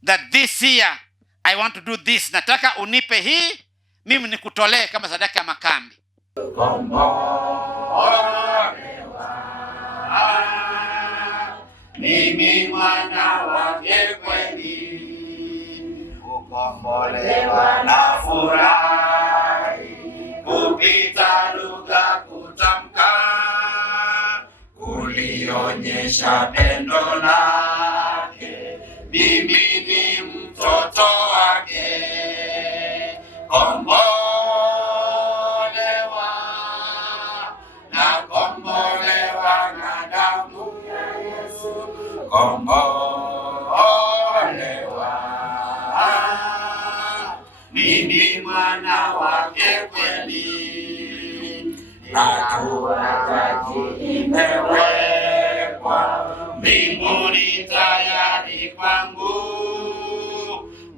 that this year I want to do this. Nataka unipe hii, mimi nikutolee kama sadaka ya makambi. Mimi mwana wake kweli, ukombolewa na furahi, kupita lugha kutamka, kulionyesha pendo lake, mimi ni mtoto wake, kombolewa na damu ya Yesu, kombolewa, mimi mwana wake kweli, hatua taji imewekwa, mbinguni tayari kwangu,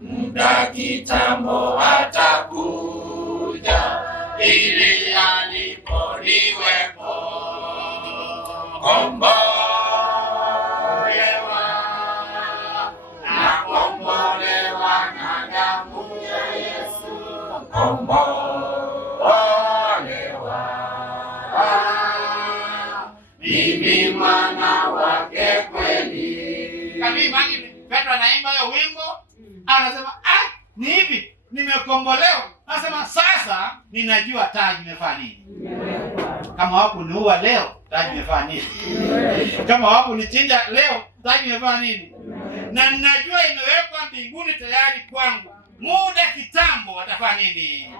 muda kitambo atakuja, ili alipo niwepo, kombolewa na damu ya Yesu, kombolewa, mimi mwana wake kweli. Kami Petro anaimba hiyo wimbo, anasema ni hivi, nimekombolewa. Anasema sasa ninajua taji imefanya nini. Kama hawakuniua leo, taji imefanya nini? Kama hawakunichinja leo, taji imefanya nini? Na ninajua imewekwa mbinguni tayari kwangu, muda kitambo atafanya nini?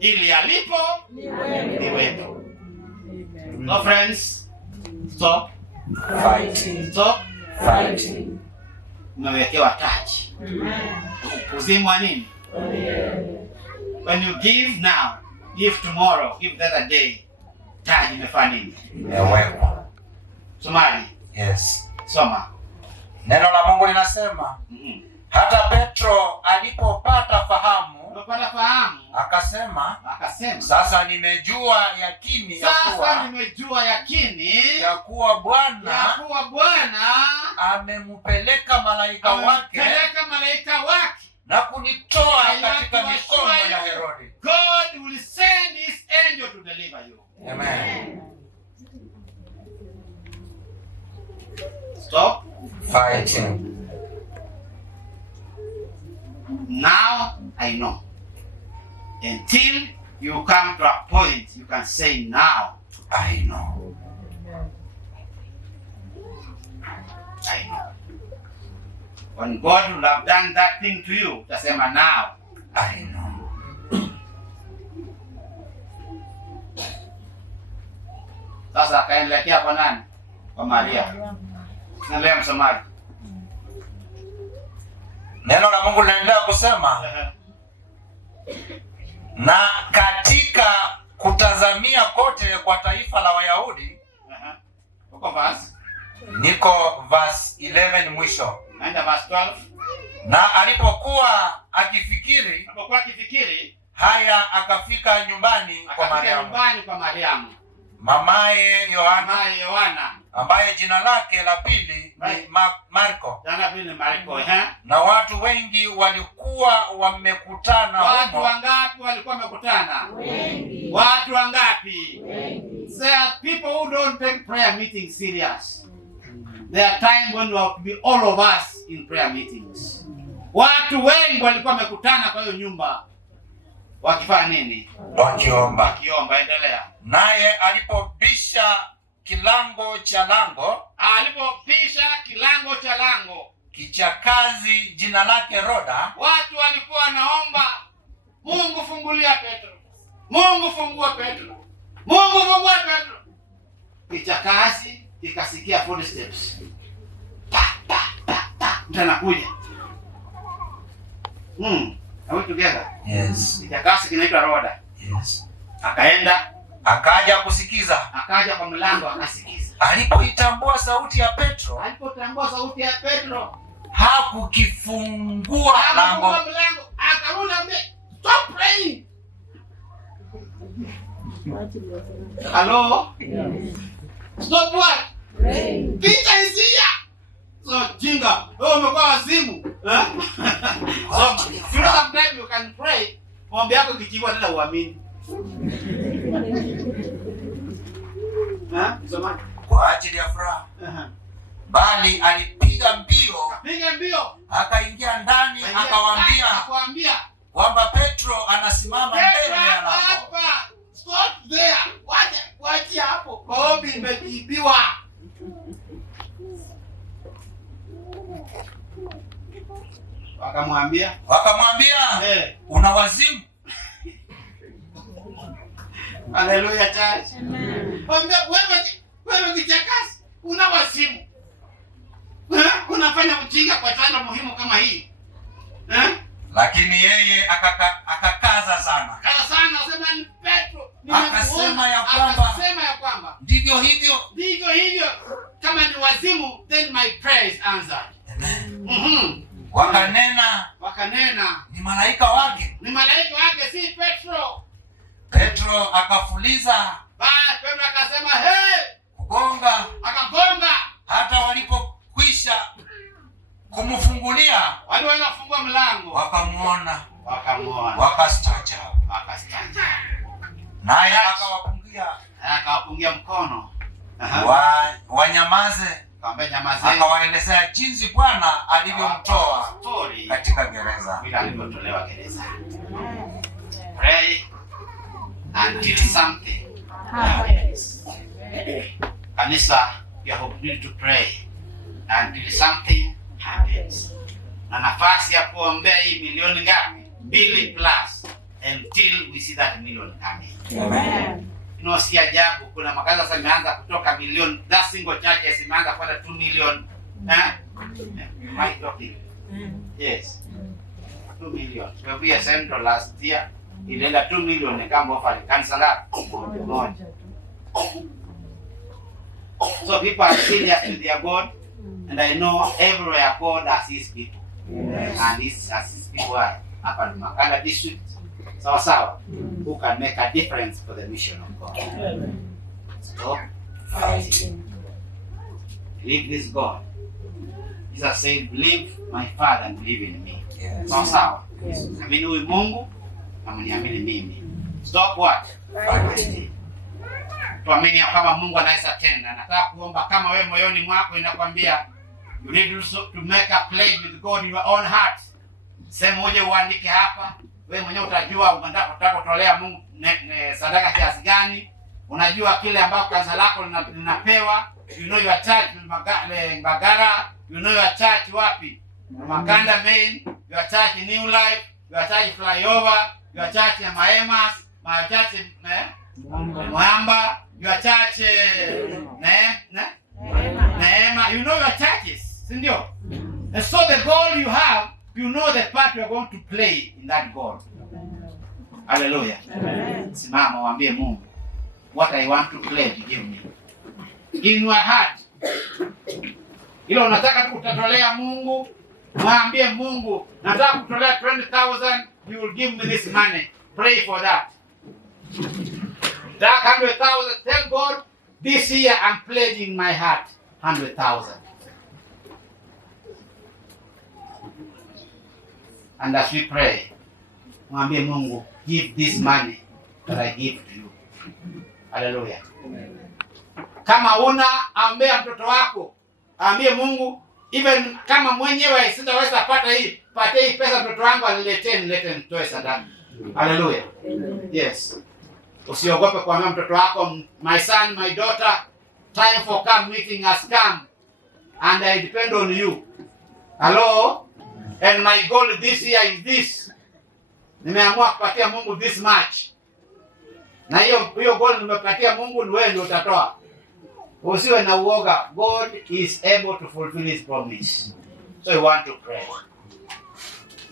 Ili alipo niwepo. So friends, stop fighting. Stop fighting. Umewekewa taji. Uzimwa nini? When you give now, give tomorrow, give the other day, taji imefanya nini? Somaji. Yes. Soma. Neno la Mungu linasema hata Petro alipopata fahamu, akasema sasa nimejua yakini ya kuwa Bwana amempeleka malaika wake na kunitoa katika mikono ya Herode. God will send his angel to deliver you. Amen. Stop fighting. Now I know. Until you come to a point you can say now I know. I know. When God will have done that thing to you, utasema now I know. Sasa akaelekea kwa nani? Kwa Maria. Naendelea msomaji. Neno la Mungu linaendelea kusema na katika kutazamia kote kwa taifa la Wayahudi. Uko verse? Niko verse 11 mwisho. Naenda verse 12. Na alipokuwa akifikiri haya, akafika nyumbani kwa Mariamu mamaye Yohana ambaye jina lake la pili ni Marko. Na watu wengi walikuwa wamekutana humo. Watu wangapi walikuwa wamekutana? Wengi. Watu wangapi? Wengi. There are people who don't take prayer meetings serious. There are times when we have to be all of us in prayer meetings. Watu wengi walikuwa wamekutana kwa hiyo nyumba. Wakifanya nini? Wakiomba. Endelea. Naye alipobisha kilango cha lango, kichakazi jina lake Roda, watu walikuwa wanaomba, Mungu fungulia Petro. Mungu fungua Petro. Mungu fungua Petro. Kichakazi kikasikia footsteps. Mtu anakuja. Are we together? Yes. Kichakazi kinaitwa Roda. Yes. Akaja kusikiza. Akaja kwa mlango akasikiza. Alipoitambua sauti ya Petro, hakukifungua mlango. Akarudi ambe, stop praying. Hello? Stop what? Praying. Peter is here. So jinga, wewe umekuwa wazimu. So sometimes you can pray, maombi yako kijibu tena uamini. Kwa ajili ya furaha. Bali alipiga mbio. Akaingia ndani akawaambia kwamba Petro anasimama mbele ya lango. Stop there. Wacha hapo. Maombi imejibiwa. Wakamwambia, una wazimu. Haleluya church. Amen. Wewe kichakazi, una wazimu. Unafanya ujinga kwa tendo muhimu kama hii. Lakini yeye akakaza sana. Sema ni Petro. Akasema ya kwamba ndivyo hivyo. Kama ni wazimu, then my prayer is answered. Amen. Wakanena ni malaika wake. Si Petro. Petro akafuliza. Petro akasema kugonga. Akagonga. Hata walipokwisha kumfungulia, waliweza kufungua mlango, wakamuona. Wakastaajabu. Naye akawapungia mkono. Wanyamaze. Akawaelezea jinsi Bwana alivyomtoa katika gereza. Pray until something happens. Kanisa, you have need to pray until something happens. Na nafasi ya kuombea hii milioni ngapi? 2+ until we see that million coming. Amen. Si ajabu kuna makanisa sasa imeanza kutoka milioni, that single church imeanza kwenda 2 million. Might talking. Yes. 2 million. So we Central last year ilienda 2 million kama offer kanisa ngapi? Moja. So people are serious with their God, and I know everywhere God has his people. And his people are hapa ni Makanda district. Sawa, who can make a difference for the mission of God. So, believe this God. Jesus said, believe my Father and believe in me. Sawa. Amini huyu Mungu na mniamini mimi. Stop what? Fighting. Tuamini kama Mungu anaweza tenda. Nataka kuomba kama wewe moyoni mwako inakwambia you need to make a pledge with God in your own heart. Sema uje uandike hapa. Wewe mwenyewe utajua unataka kutolea Mungu sadaka kiasi gani. Unajua kile ambao kanisa lako linapewa. You know your church Mbagala. You know your church wapi? Makanda Main. Your church New Life. Your church Flyover. Your church Maemas. My church Mwamba. Your church Neema. You know your churches. Sindio? And so the goal you have, you know the part you are going to play in that goal. Hallelujah. Simama waambie Mungu, what I want to play to give me. In your heart. Ilo unataka tu kutatolea Mungu, mwambie Mungu, nataka kutolea 20,000, you will give me this money. Pray for that. That 100,000, tell God, this year I'm pledging my heart 100,000. And as we pray, mwambie Mungu, give this money that I give to you. Hallelujah. Kama una ambia mtoto wako, ambie Mungu, even kama mwenyewe sitaweza pata hii, pate hii pesa mtoto wangu nilete nitoe sadaka. Hallelujah. Yes. Usiogope kuambia mtoto wako, my son, my daughter, time for camp meeting has come and I depend on you. Hello? And my goal this year is this. Nimeamua kupatia Mungu this much. Na hiyo goal nimepatia Mungu, ni wewe ndio utatoa. Usiwe na uoga. God is able to fulfill his promise. So you want to pray.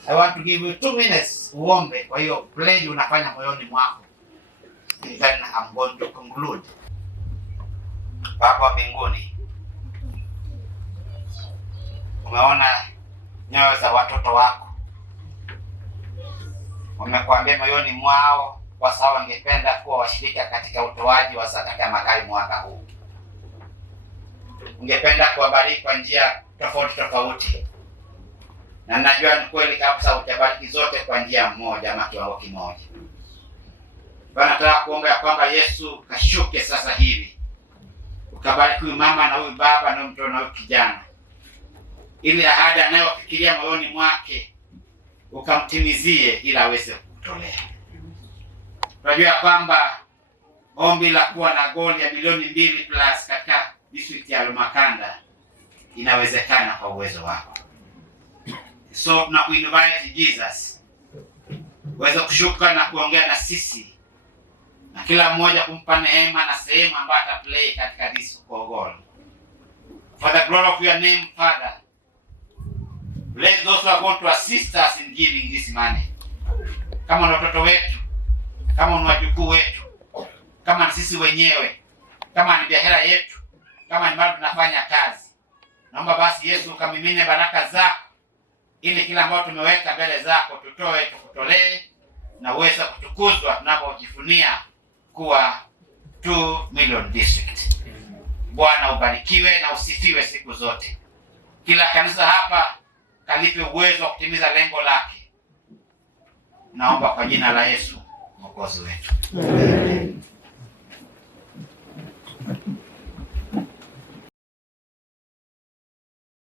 I want to give you 2 minutes uombe kwa hiyo pledge unafanya moyoni mwako. Then I'm going to conclude. Baba mbinguni, umeona nyoyo za watoto wako. Wamekuambia moyoni mwao kwa sababu wangependa kuwa washirika katika utoaji wa sadaka ya makari mwaka huu. Ungependa kuwabariki kwa njia tofauti. Na najua ni kweli kabisa utabariki zote kwa njia moja ama kiwango kimoja. Bwana, nataka kuomba ya kwamba Yesu kashuke sasa hivi. Ukabariki huyu mama na huyu baba na mtoto na huyu kijana. Ili ahadi anayofikiria moyoni mwake ukamtimizie ili aweze kutolea. Tunajua kwamba ombi la kuwa na goli ya milioni 2 plus katika district ya Makanda inawezekana kwa uwezo wako. So tunakuinvite Jesus uweze kushuka na kuongea na sisi, na kila mmoja kumpa neema na sehemu ambayo ataplay katika this goal. For the glory of your name, Father, bless those who are going to assist us in giving this money. Kama ni watoto wetu, kama ni wajukuu wetu, kama ni sisi wenyewe, kama ni biashara yetu, kama ni mahali tunafanya kazi. Naomba basi Yesu ukamimine baraka zako ili kila ambacho tumeweka mbele zako tutoe, tukutolee na uweze kutukuzwa tunapojifunia kuwa 2 million district. Bwana ubarikiwe na usifiwe siku zote. Kila kanisa hapa kalipe uwezo wa kutimiza lengo lake. Naomba kwa jina la Yesu Mwokozi wetu. Amen.